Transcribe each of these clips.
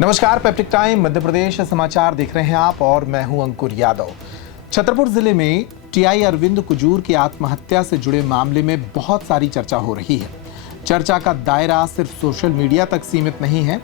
नमस्कार, peptic time Madhya Pradesh समाचार देख रहे हैं आप और मैं हूं अंकुर यादव। छतरपुर जिले में टीआई अरविंद कुजूर की आत्महत्या से जुड़े मामले में बहुत सारी चर्चा हो रही है। चर्चा का दायरा सिर्फ सोशल मीडिया तक सीमित नहीं है।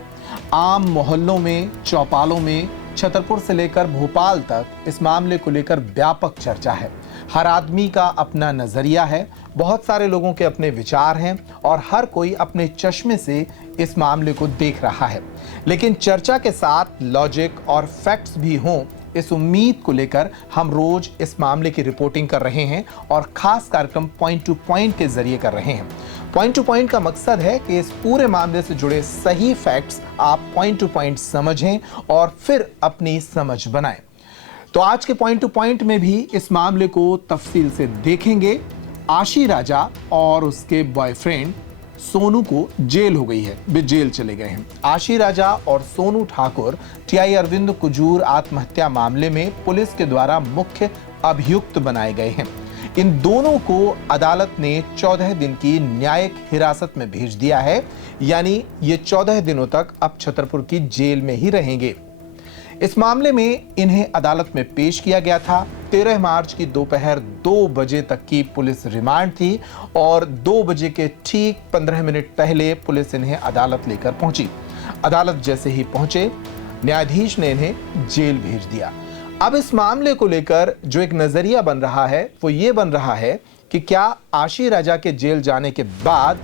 आम मोहल्लों में, चौपालों में, छतरपुर से लेकर भोपाल तक इस मामले को लेकर व्यापक चर्चा है। हर आदमी का अपना नजरिया है, बहुत सारे लोगों के अपने विचार हैं और हर कोई अपने चश्मे से इस मामले को देख रहा है। लेकिन चर्चा के साथ लॉजिक और फैक्ट्स भी हों, इस उम्मीद को लेकर हम रोज इस मामले की रिपोर्टिंग कर रहे हैं और खास कार्यक्रम पॉइंट टू पॉइंट के जरिए कर रहे हैं। पॉइंट टू पॉइंट का मकसद है कि इस पूरे मामले से जुड़े सही फैक्ट्स आप पॉइंट टू पॉइंट समझें और फिर अपनी समझ बनाएं। तो आज के पॉइंट टू पॉइंट में भी इस मामले को तफसील से देखेंगे। आशी राजा और उसके बॉयफ्रेंड सोनू को जेल हो गई है, वे जेल चले गए हैं। आशी राजा और सोनू ठाकुर टीआई अरविंद कुजूर आत्महत्या मामले में पुलिस के द्वारा मुख्य अभियुक्त बनाए गए हैं। इन दोनों को अदालत ने 14 दिन की न्यायिक हिरासत में भेज दिया है, यानी ये 14 दिनों तक अब छतरपुर की जेल में ही रहेंगे। इस मामले में इन्हें अदालत में पेश किया गया था। 13 मार्च की दोपहर 2 बजे तक की पुलिस रिमांड थी और 2 बजे के ठीक 15 मिनट पहले पुलिस इन्हें अदालत लेकर पहुंची। अदालत जैसे ही पहुंचे, न्यायाधीश ने इन्हें जेल भेज दिया। अब इस मामले को लेकर जो एक नजरिया बन रहा है वो ये बन रहा है कि क्या आशी राजा के जेल जाने के बाद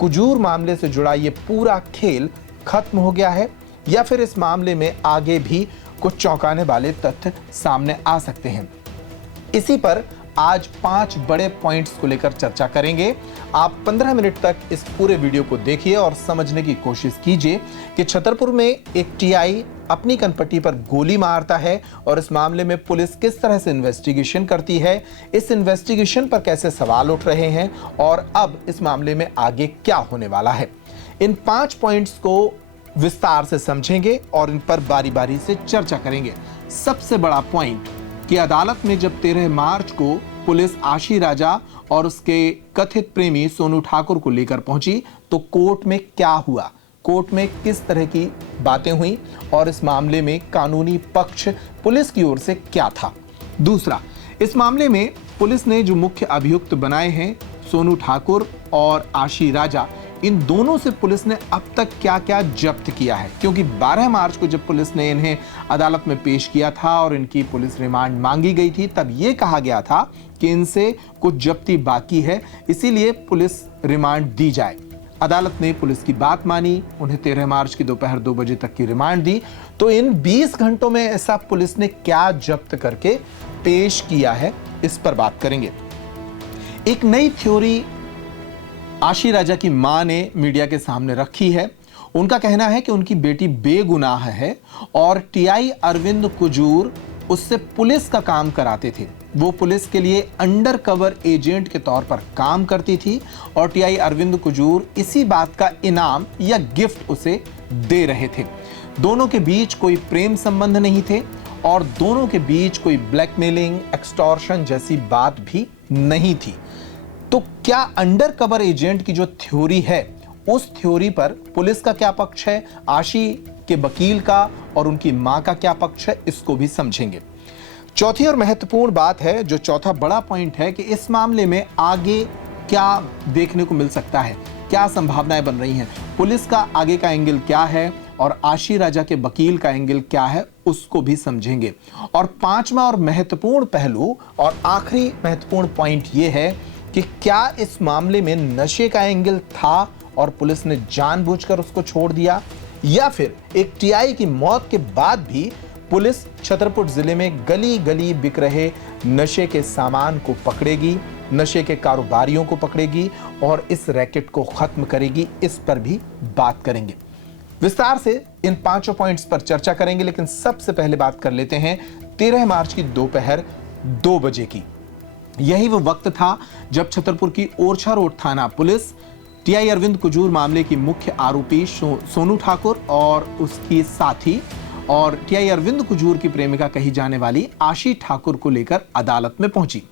कुजूर मामले से जुड़ा ये पूरा खेल खत्म हो गया है या फिर इस मामले में आगे भी कुछ चौंकाने वाले तथ्य सामने आ सकते हैं। इसी पर आज 5 बड़े पॉइंट्स को लेकर चर्चा करेंगे। आप 15 मिनट तक इस पूरे वीडियो को देखिए और समझने की कोशिश कीजिए कि छतरपुर में एक टीआई अपनी कनपट्टी पर गोली मारता है और इस मामले में पुलिस किस तरह से इन्वेस्टिगेशन करती है, इस इन्वेस्टिगेशन पर कैसे सवाल उठ रहे हैं और अब इस मामले में आगे क्या होने वाला है। इन 5 पॉइंट्स को विस्तार से समझेंगे और इन पर बारी बारी से चर्चा करेंगे। सबसे बड़ा पॉइंट कि अदालत में जब 13 मार्च को पुलिस आशी राजा और उसके कथित प्रेमी सोनू ठाकुर को लेकर पहुंची तो कोर्ट में क्या हुआ, कोर्ट में किस तरह की बातें हुई और इस मामले में कानूनी पक्ष पुलिस की ओर से क्या था। दूसरा, इस मामले में पुलिस ने जो मुख्य अभियुक्त बनाए हैं सोनू ठाकुर और आशी राजा, इन दोनों से पुलिस ने अब तक क्या क्या जब्त किया है, क्योंकि 12 मार्च को जब पुलिस ने इन्हें अदालत में पेश किया था और इनकी पुलिस रिमांड मांगी गई थी तब यह कहा गया था कि इनसे कुछ जब्ती बाकी है, इसीलिए पुलिस रिमांड दी जाए। अदालत ने पुलिस की बात मानी, उन्हें 13 मार्च की दोपहर 2 बजे तक की रिमांड दी। तो इन 20 घंटों में ऐसा पुलिस ने क्या जब्त करके पेश किया है, इस पर बात करेंगे। एक नई थ्योरी आशी राजा की मां ने मीडिया के सामने रखी है। उनका कहना है कि उनकी बेटी बेगुनाह है और टीआई अरविंद कुजूर उससे पुलिस का काम कराते थे। वो पुलिस के लिए अंडर कवर एजेंट के तौर पर काम करती थी और टीआई अरविंद कुजूर इसी बात का इनाम या गिफ्ट उसे दे रहे थे। दोनों के बीच कोई प्रेम संबंध नहीं थे और दोनों के बीच कोई ब्लैकमेलिंग, एक्सटॉर्शन जैसी बात भी नहीं थी। तो क्या अंडर कवर एजेंट की जो थ्योरी है, उस थ्योरी पर पुलिस का क्या पक्ष है, आशी के वकील का और उनकी मां का क्या पक्ष है, इसको भी समझेंगे। चौथी और महत्वपूर्ण बात है, जो चौथा बड़ा पॉइंट है कि इस मामले में आगे क्या देखने को मिल सकता है, क्या संभावनाएं बन रही हैं, पुलिस का आगे का एंगल क्या है और आशी राजा के वकील का एंगल क्या है, उसको भी समझेंगे। और पांचवा और महत्वपूर्ण पहलू और आखिरी महत्वपूर्ण पॉइंट यह है कि क्या इस मामले में नशे का एंगल था और पुलिस ने जानबूझकर उसको छोड़ दिया, या फिर एक टीआई की मौत के बाद भी पुलिस छतरपुर जिले में गली गली बिक रहे नशे के सामान को पकड़ेगी, नशे के कारोबारियों को पकड़ेगी और इस रैकेट को खत्म करेगी। इस पर भी बात करेंगे। विस्तार से इन 5 पॉइंट्स पर चर्चा करेंगे, लेकिन सबसे पहले बात कर लेते हैं 13 मार्च की दोपहर 2 बजे की। यही वो वक्त था जब छतरपुर की ओरछा रोड थाना पुलिस टीआई अरविंद कुजूर मामले की मुख्य आरोपी सोनू ठाकुर और उसकी साथी और टीआई अरविंद कुजूर की प्रेमिका कही जाने वाली आशी ठाकुर को लेकर अदालत में पहुंची।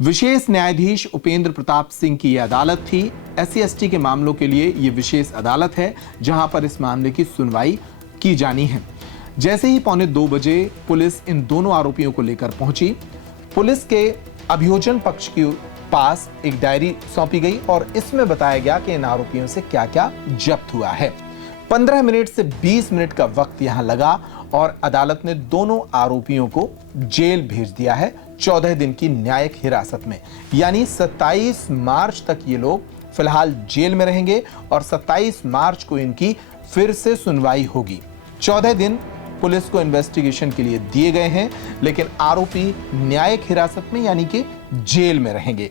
विशेष न्यायाधीश उपेंद्र प्रताप सिंह की यह अदालत थी। SC ST के मामलों के लिए यह विशेष अदालत है जहां पर इस मामले की सुनवाई की जानी है। जैसे ही 1:45 पुलिस इन दोनों आरोपियों को लेकर पहुंची, पुलिस के अभियोजन पक्ष के पास एक डायरी सौंपी गई और इसमें बताया गया कि इन आरोपियों से क्या क्या जब्त हुआ है। 15 मिनट से 20 मिनट का वक्त यहां लगा और अदालत ने दोनों आरोपियों को जेल भेज दिया है 14 दिन की न्यायिक हिरासत में। यानी 27 मार्च तक ये लोग फिलहाल जेल में रहेंगे और 27 मार्च को इनकी फिर से सुनवाई होगी। 14 दिन पुलिस को इन्वेस्टिगेशन के लिए दिए गए हैं, लेकिन आरोपी न्यायिक हिरासत में यानी कि जेल में रहेंगे।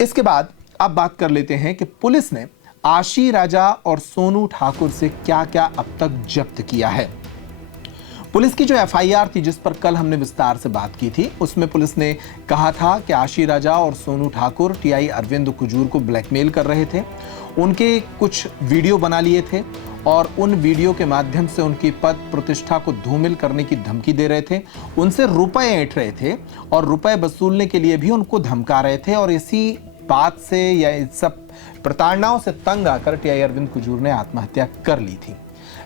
इसके बाद अब बात कर लेते हैं कि पुलिस ने आशी राजा और सोनू ठाकुर से क्या क्या अब तक जब्त किया है। पुलिस की जो एफआईआर थी, जिस पर कल हमने विस्तार से बात की थी, उसमें पुलिस ने कहा था कि आशी राजा और सोनू ठाकुर टीआई अरविंद कुजूर को ब्लैकमेल कर रहे थे। उनके कुछ वीडियो बना लिए थे और उन वीडियो के माध्यम से उनकी पद प्रतिष्ठा को धूमिल करने की धमकी दे रहे थे। उनसे रुपए ऐंठ रहे थे और रुपए वसूलने के लिए भी उनको धमका रहे थे। और इसी बात से या इस सब प्रताड़नाओं से तंग आकर टीआई अरविंद कुजूर ने आत्महत्या कर ली थी।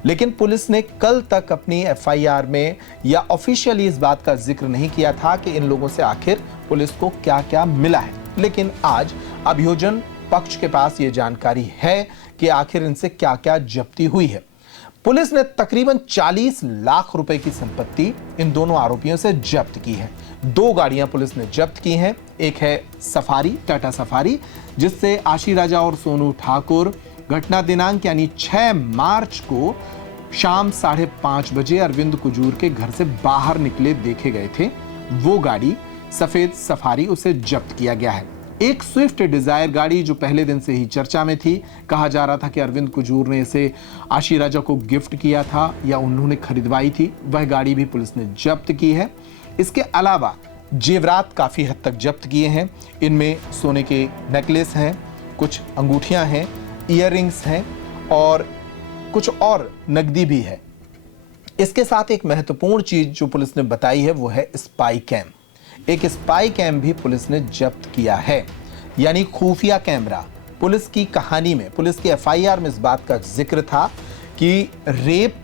लेकिन पुलिस ने कल तक अपनी एफआईआर में या ऑफिशियली इस बात का जिक्र नहीं किया था कि इन लोगों से आखिर पुलिस को क्या क्या मिला है। लेकिन आज अभियोजन पक्ष के पास ये जानकारी है कि आखिर इनसे क्या क्या जब्ती हुई है। पुलिस ने तकरीबन 40 लाख रुपए की संपत्ति इन दोनों आरोपियों से जब्त की है। 2 गाड़ियां पुलिस ने जब्त की हैं। एक है सफारी, टाटा सफारी, जिससे आशी राजा और सोनू ठाकुर घटना दिनांक यानी 6 मार्च को शाम 5:30 बजे अरविंद कुजूर के घर से बाहर निकले देखे गए थे। वो गाड़ी सफेद सफारी, उसे जब्त किया गया है। एक स्विफ्ट डिजायर गाड़ी जो पहले दिन से ही चर्चा में थी, कहा जा रहा था कि अरविंद कुजूर ने इसे आशी राजा को गिफ्ट किया था या उन्होंने खरीदवाई थी, वह गाड़ी भी पुलिस ने जब्त की है। इसके अलावा जेवरात काफी हद तक जब्त किए हैं। इनमें सोने के नेकलेस हैं, कुछ अंगूठियां हैं, ईयररिंग्स हैं और कुछ और नकदी भी है। इसके साथ एक महत्वपूर्ण चीज जो पुलिस ने बताई है वो है स्पाई कैम। एक स्पाई कैम भी पुलिस ने जब्त किया है, यानी खुफिया कैमरा। पुलिस की कहानी में, पुलिस की एफआईआर में इस बात का जिक्र था कि रेप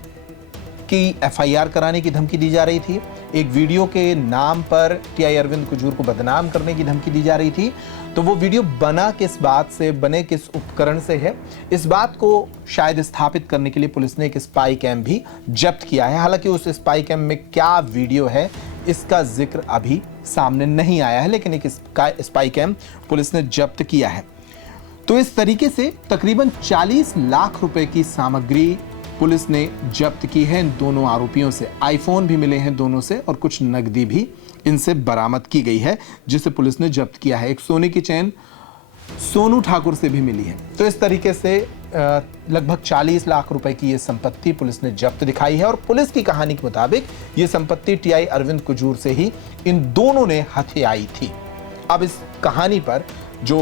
की एफआईआर कराने की धमकी दी जा रही थी। एक वीडियो के नाम पर टीआई अरविंद कुजूर को बदनाम करने की धमकी दी जा रही थी। तो वो वीडियो बना किस बात से, बने किस उपकरण से है, इस बात को शायद स्थापित करने के लिए पुलिस ने एक स्पाई कैम भी जब्त किया है। हालांकि उस स्पाई कैम में क्या वीडियो है इसका जिक्र अभी सामने नहीं आया है, लेकिन एक स्पाई कैम पुलिस ने जब्त किया है। तो इस तरीके से तकरीबन 40 लाख रुपए की सामग्री पुलिस ने जब्त की है इन दोनों आरोपियों से। आईफोन भी मिले हैं दोनों से और कुछ नकदी भी इनसे बरामद की गई है, जिसे पुलिस ने जब्त किया है। एक सोने की चेन सोनू ठाकुर से भी मिली है। तो इस तरीके से लगभग 40 लाख रुपए की ये संपत्ति पुलिस ने जब्त दिखाई है और पुलिस की कहानी के मुताबिक ये संपत्ति टीआई अरविंद कुजूर से ही इन दोनों ने हथियाई थी। अब इस कहानी पर जो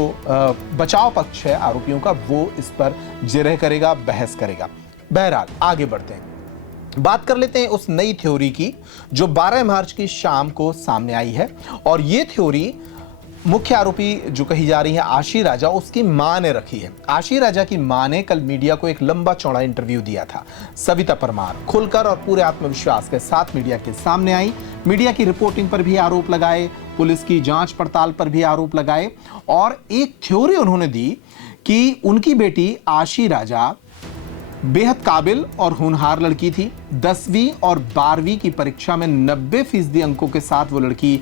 बचाव पक्ष है आरोपियों का, वो इस पर जिरह करेगा, बहस करेगा। बहरहाल आगे बढ़ते हैं, बात कर लेते हैं उस नई थ्योरी की जो 12 मार्च की शाम को सामने आई है। और ये थ्योरी मुख्य आरोपी जो कही जा रही है आशी राजा, उसकी मां ने रखी है। आशी राजा की मां ने कल मीडिया को एक लंबा चौड़ा इंटरव्यू दिया था। सविता परमार खुलकर और पूरे आत्मविश्वास के साथ मीडिया के सामने आई। मीडिया की रिपोर्टिंग पर भी आरोप लगाए, पुलिस की जांच पड़ताल पर भी आरोप लगाए और एक थ्योरी उन्होंने दी कि उनकी बेटी आशी राजा बेहद काबिल और होनहार लड़की थी। 10वीं और 12वीं की परीक्षा में 90% अंकों के साथ वो लड़की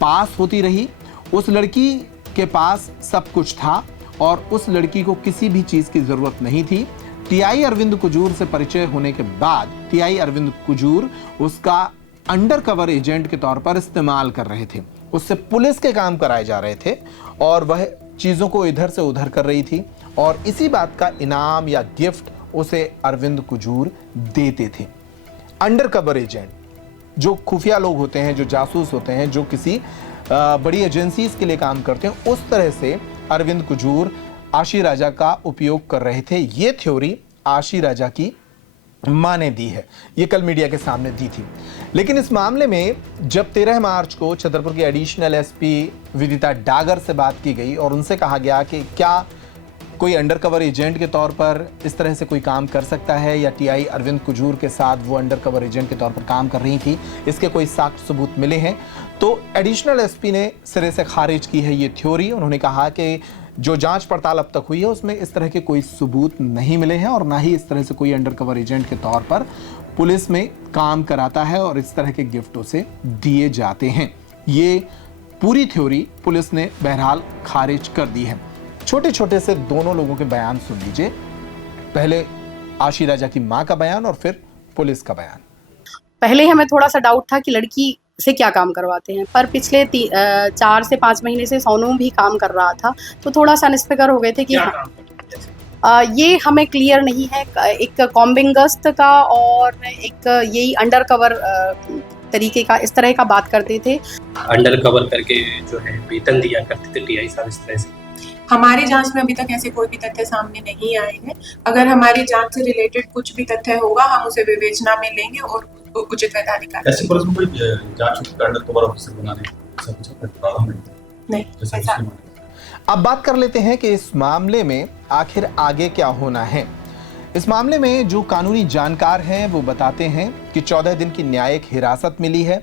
पास होती रही। उस लड़की के पास सब कुछ था और उस लड़की को किसी भी चीज की जरूरत नहीं थी। टीआई अरविंद कुजूर से परिचय होने के बाद टीआई अरविंद कुजूर उसका अंडरकवर एजेंट के तौर पर इस्तेमाल कर रहे थे। उससे पुलिस के काम कराए जा रहे थे और वह चीजों को इधर से उधर कर रही थी और इसी बात का इनाम या गिफ्ट उसे अरविंद कुजूर देते थे। अंडरकवर एजेंट जो खुफिया लोग होते हैं, जो जासूस होते हैं, जो किसी बड़ी एजेंसीज के लिए काम करते हैं, उस तरह से अरविंद कुजूर आशी राजा का उपयोग कर रहे थे। ये थ्योरी आशी राजा की मां ने दी है, ये कल मीडिया के सामने दी थी। लेकिन इस मामले में जब 13 मार्च को छतरपुर के एडिशनल एसपी विदिता डागर से बात की गई और उनसे कहा गया कि क्या कोई अंडरकवर एजेंट के तौर पर इस तरह से कोई काम कर सकता है या टीआई अरविंद कुजूर के साथ वो अंडरकवर एजेंट के तौर पर काम कर रही थी, इसके कोई साक्ष्य सबूत मिले हैं? तो एडिशनल एसपी ने सिरे से खारिज की है ये थ्योरी। उन्होंने कहा कि जो जांच पड़ताल अब तक हुई है उसमें इस तरह के कोई सबूत नहीं मिले हैं और ना ही इस तरह से कोई अंडरकवर एजेंट के तौर पर पुलिस में काम कराता है और इस तरह के गिफ्ट उसे दिए जाते हैं। ये पूरी थ्योरी पुलिस ने बहरहाल खारिज कर दी है। छोटे छोटे से दोनों लोगों के बयान सुन लीजिए, पहले आशी राजा की मां का बयान और फिर पुलिस का बयान। पहले हमें थोड़ा सा डाउट था कि लड़की से क्या काम करवाते हैं, पर पिछले 4 से 5 महीने से सोनू भी काम कर रहा था, तो थोड़ा सा निष्फिकर हो गए थे कि ये हमें क्लियर नहीं है। एक कॉम्बिंग गश्त का और एक यही अंडरकवर तरीके का इस तरह का बात करते थे। अंडरकवर करके जो है वेतन दिया करते थे टीआई साहब इस तरह से। हमारी जांच में अभी तक ऐसे कोई भी तथ्य सामने नहीं आए हैं। अगर हमारी जांच से रिलेटेड कुछ भी तथ्य होगा हम उसे विवेचना में लेंगे और उचित वैधानिक कार्रवाई। ऐसे पुलिस में कोई जांच का अंडरकवर ऑफिसर बनाने सब कुछ नहीं। अब बात कर लेते हैं कि इस मामले में आखिर आगे क्या होना है। इस मामले में जो कानूनी जानकार हैं वो बताते हैं कि 14 दिन की न्यायिक हिरासत मिली है।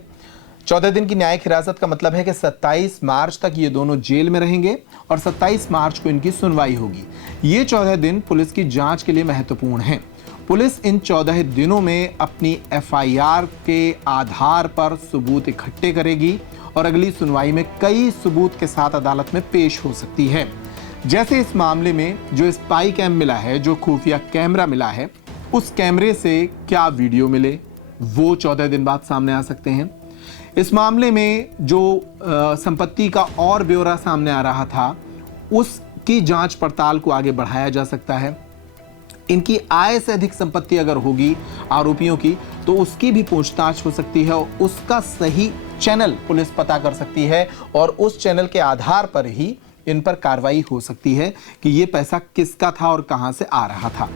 14 दिन की न्यायिक हिरासत का मतलब है कि 27 मार्च तक ये दोनों जेल में रहेंगे और 27 मार्च को इनकी सुनवाई होगी। ये 14 दिन पुलिस की जांच के लिए महत्वपूर्ण हैं। पुलिस इन 14 दिनों में अपनी एफआईआर के आधार पर सबूत इकट्ठे करेगी और अगली सुनवाई में कई सबूत के साथ अदालत में पेश हो सकती है। जैसे इस मामले में जो स्पाई कैम मिला है, जो खुफिया कैमरा मिला है, उस कैमरे से क्या वीडियो मिले वो 14 दिन बाद सामने आ सकते हैं। इस मामले में जो संपत्ति का और ब्यौरा सामने आ रहा था उसकी जांच पड़ताल को आगे बढ़ाया जा सकता है। इनकी आय से अधिक संपत्ति अगर होगी आरोपियों की तो उसकी भी पूछताछ हो सकती है और उसका सही चैनल पुलिस पता कर सकती है और उस चैनल के आधार पर ही इन पर कार्रवाई हो सकती है कि ये पैसा किसका था और कहां से आ रहा था।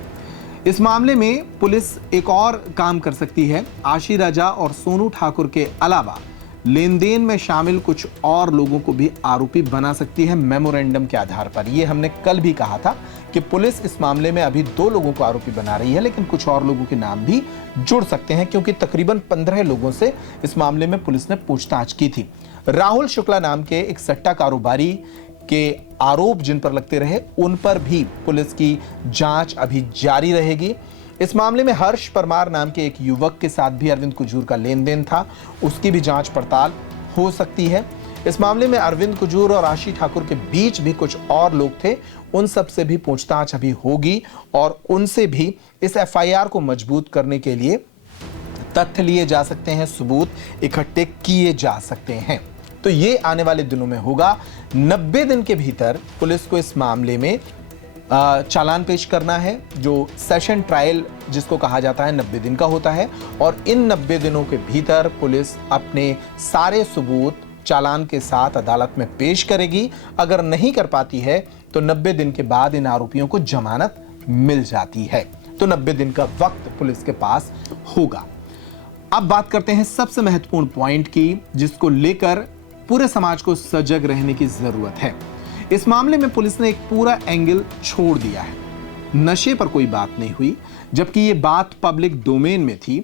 इस मामले में पुलिस एक और काम कर सकती है। आशी राजा और सोनू ठाकुर के अलावा लेन देन में शामिल कुछ और लोगों को भी आरोपी बना सकती है मेमोरेंडम के आधार पर। ये हमने कल भी कहा था कि पुलिस इस मामले में अभी 2 लोगों को आरोपी बना रही है, लेकिन कुछ और लोगों के नाम भी जुड़ सकते हैं क्योंकि तकरीबन 15 लोगों से इस मामले में पुलिस ने पूछताछ की थी। राहुल शुक्ला नाम के एक सट्टा कारोबारी के आरोप जिन पर लगते रहे उन पर भी पुलिस की जांच अभी जारी रहेगी। इस मामले में हर्ष परमार नाम के एक युवक के साथ भी अरविंद कुजूर का लेन देन था, उसकी भी जांच पड़ताल हो सकती है। इस मामले में अरविंद कुजूर और आशी ठाकुर के बीच भी कुछ और लोग थे, उन सब से भी पूछताछ अभी होगी और उनसे भी इस एफआईआर को मजबूत करने के लिए तथ्य लिए जा सकते हैं, सबूत इकट्ठे किए जा सकते हैं। तो ये आने वाले दिनों में होगा। 90 दिन के भीतर पुलिस को इस मामले में चालान पेश करना है, जो सेशन ट्रायल जिसको कहा जाता है 90 दिन का होता है और इन 90 दिनों के भीतर पुलिस अपने सारे सबूत चालान के साथ अदालत में पेश करेगी। अगर नहीं कर पाती है तो 90 दिन के बाद इन आरोपियों को जमानत मिल जाती है। तो 90 दिन का वक्त पुलिस के पास होगा। अब बात करते हैं सबसे महत्वपूर्ण पॉइंट की, जिसको लेकर पूरे समाज को सजग रहने की जरूरत है। इस मामले में पुलिस ने एक पूरा एंगल छोड़ दिया है। नशे पर कोई बात नहीं हुई, जबकि ये बात पब्लिक डोमेन में थी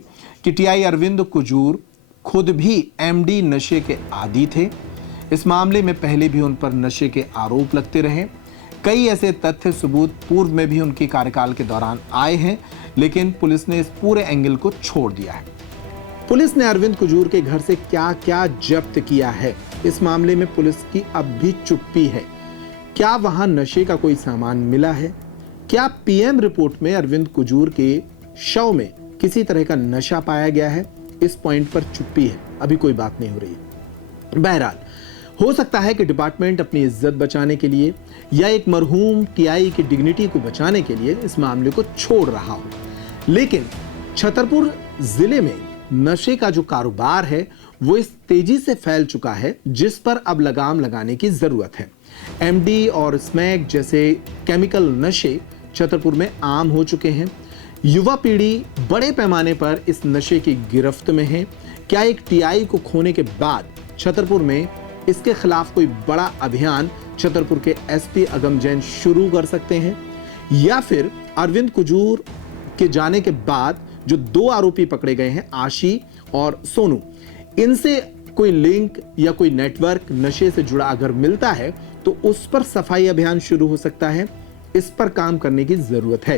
कि टीआई अरविंद कुजूर खुद भी एमडी नशे के आदी थे। इस मामले में पहले भी उन पर नशे के आरोप लगते रहे। कई ऐसे तथ्य सबूत पूर्व में भी उनके कार्यकाल के दौरान आए हैं, लेकिन पुलिस ने इस पूरे एंगल को छोड़ दिया है। पुलिस ने अरविंद कुजूर के घर से क्या क्या जब्त किया है, इस मामले में पुलिस की अब भी चुप्पी है। क्या वहां नशे का कोई सामान मिला है? क्या पीएम रिपोर्ट में अरविंद कुजूर के शव में किसी तरह का नशा पाया गया है? इस पॉइंट पर चुप्पी है, अभी कोई बात नहीं हो रही है। बहरहाल हो सकता है कि डिपार्टमेंट अपनी इज्जत बचाने के लिए या एक मरहूम टीआई की डिग्निटी को बचाने के लिए इस मामले को छोड़ रहा हो, लेकिन छतरपुर जिले में नशे का जो कारोबार है वो इस तेजी से फैल चुका है जिस पर अब लगाम लगाने की जरूरत है। एमडी और स्मैक जैसे केमिकल नशे छतरपुर में आम हो चुके हैं। युवा पीढ़ी बड़े पैमाने पर इस नशे की गिरफ्त में है। क्या एक टीआई को खोने के बाद छतरपुर में इसके खिलाफ कोई बड़ा अभियान छतरपुर के एसपी अगम जैन शुरू कर सकते हैं? या फिर अरविंद कुजूर के जाने के बाद जो 2 आरोपी पकड़े गए हैं, आशी और सोनू, इनसे कोई लिंक या कोई नेटवर्क नशे से जुड़ा अगर मिलता है तो उस पर सफाई अभियान शुरू हो सकता है। इस पर काम करने की जरूरत है,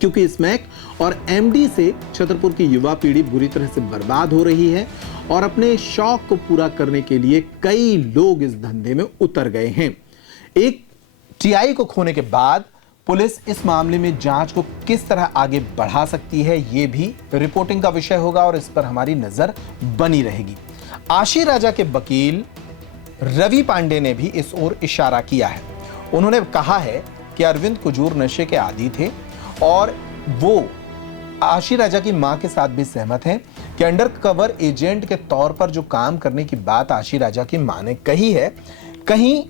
क्योंकि स्मैक और एमडी से छतरपुर की युवा पीढ़ी बुरी तरह से बर्बाद हो रही है और अपने शौक को पूरा करने के लिए कई लोग इस धंधे में उतर गए हैं। एक टीआई को खोने के बाद पुलिस इस मामले में जांच को किस तरह आगे बढ़ा सकती है, यह भी रिपोर्टिंग का विषय होगा और इस पर हमारी नजर बनी रहेगी। आशी राजा के वकील रवि पांडे ने भी इस ओर इशारा किया है। उन्होंने कहा है कि अरविंद कुजूर नशे के आदी थे और वो आशी राजा की मां के साथ भी सहमत हैं कि अंडर कवर एजेंट के तौर पर जो काम करने की बात आशी राजा की मां ने कही है, कहीं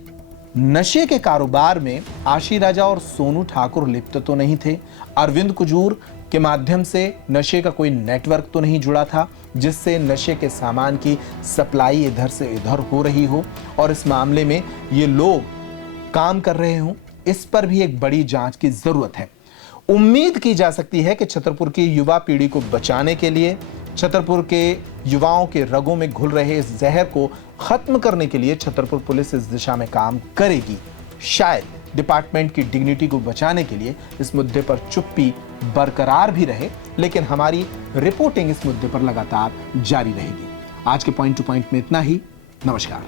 नशे के कारोबार में आशी राजा और सोनू ठाकुर लिप्त तो नहीं थे। अरविंद कुजूर के माध्यम से नशे का कोई नेटवर्क तो नहीं जुड़ा था जिससे नशे के सामान की सप्लाई इधर से इधर हो रही हो और इस मामले में ये लोग काम कर रहे हों। इस पर भी एक बड़ी जांच की जरूरत है। उम्मीद की जा सकती है कि छतरपुर की युवा पीढ़ी को बचाने के लिए, छतरपुर के युवाओं के रगों में घुल रहे इस जहर को खत्म करने के लिए छतरपुर पुलिस इस दिशा में काम करेगी। शायद डिपार्टमेंट की डिग्निटी को बचाने के लिए इस मुद्दे पर चुप्पी बरकरार भी रहे, लेकिन हमारी रिपोर्टिंग इस मुद्दे पर लगातार जारी रहेगी। आज के पॉइंट टू पॉइंट में इतना ही। नमस्कार।